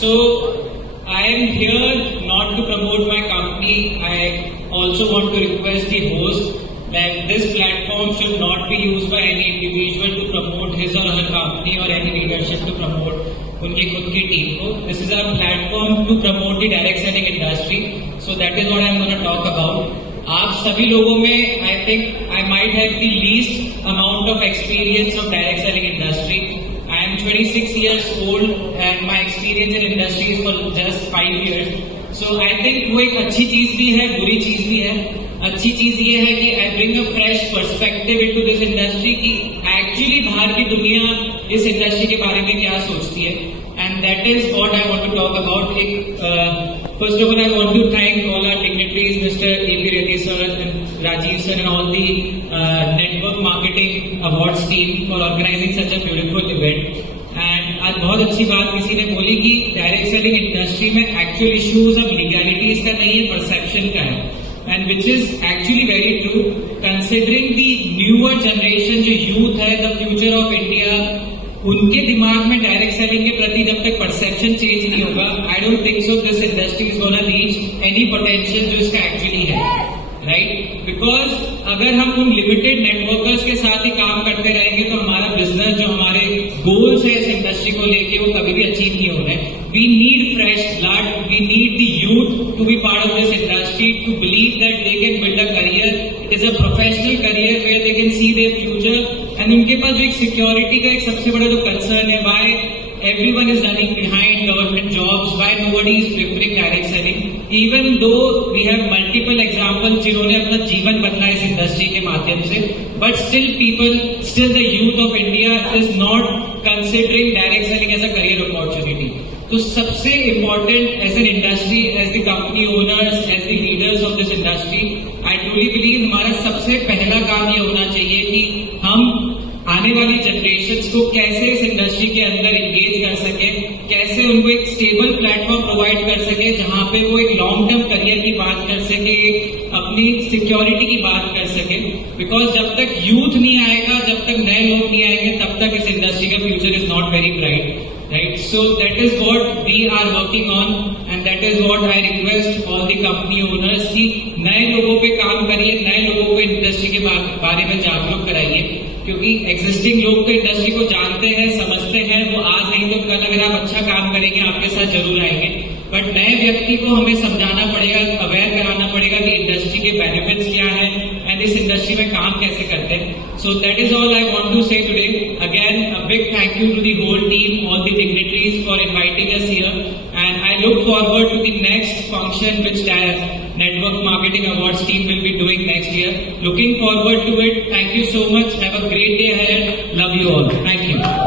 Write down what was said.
So I am here not to promote my company. I also want to request the host that this platform should not be used by any individual to promote his or her company or any leadership to promote उनकी खुद की टीम को. This is our platform to promote the direct selling industry. So that is what I am going to talk about. आप सभी लोगों में I think I might have the least amount of experience of direct selling industry. I am 26 years old and my experience in industry is for just 5 years. So I think वो एक अच्छी चीज भी है, बुरी चीज भी है. अच्छी चीज ये है कि I bring a fresh perspective into this industry कि actually बाहर की दुनिया इस इंडस्ट्री के बारे में क्या सोचती है. And that is what I want to talk about. First of all, I want to thank all our dignitaries, Mr. A.P. Reddy sir and Rajiv sir and all the network marketing awards team for organizing such a beautiful event. And आज बहुत अच्छी बात किसी ने बोली कि direct selling industry में actual issues अब लीगैलिटीज का नहीं है, परसेप्शन का है. And which is actually very true, considering the newer generation जो यूथ है, the future of India, उनके दिमाग में डायरेक्ट सेलिंग के प्रति जब तक परसेप्शन चेंज नहीं होगा, I don't think so this industry is gonna reach any potential जो इसका एक्चुअली है, राइट? बिकॉज अगर हम उन लिमिटेड नेटवर्कर्स के साथ ही काम करते रहेंगे तो हमारा बिजनेस, जो हमारे गोल्स है इस इंडस्ट्री को लेके, वो कभी भी अचीव नहीं हो रहे. We need fresh blood, we need the youth to be part of this industry, to believe that they can build a career. It is a professional career where they can see their future. And उनके पास जो एक सिक्योरिटी का एक सबसे बड़ा जो कंसर्न है, why everyone is running behind government jobs, why nobody is preferring direct selling, even though we have multiple examples जिन्होंने अपना जीवन बदला इस इंडस्ट्री के माध्यम से, but still the youth of India is not considering direct selling as a career opportunity. तो सबसे important as an industry, as the company owners, as the leaders of this industry, I truly believe हमारा सबसे पहला काम ये होना चाहिए कि हम आने वाली जनरेशन्स को कैसे इस इंडस्ट्री के अंदर एंगेज कर सके, कैसे उनको एक स्टेबल प्लेटफॉर्म प्रोवाइड कर सके जहां पे वो एक लॉन्ग टर्म करियर की बात कर सके, अपनी सिक्योरिटी की बात कर सके. बिकॉज जब तक यूथ नहीं आएगा, जब तक नए लोग नहीं आएंगे, तब तक इस इंडस्ट्री का future is not very bright, right? So that is what we are working on and that is what I request all the company owners कि नए लोगों पे काम करिए, नए लोगों को इंडस्ट्री के बारे में जागरूक कराइए. क्योंकि एग्जिस्टिंग लोग तो इंडस्ट्री को जानते हैं, समझते हैं, वो आज नहीं तो कल अगर आप अच्छा काम करेंगे आपके साथ जरूर आएंगे. बट नए व्यक्ति को हमें समझाना पड़ेगा, अवेयर कराना पड़ेगा कि इंडस्ट्री के बेनिफिट्स क्या है एंड इस इंडस्ट्री में काम कैसे करते हैं. So that is all I want to say today. Again a big thank you to the whole team, all the dignitaries for inviting us here, and I look forward to the next function which Network Marketing Awards team will be doing next year. Looking forward to it. Thank you so much. Have a great day ahead. Love you all. Thank you.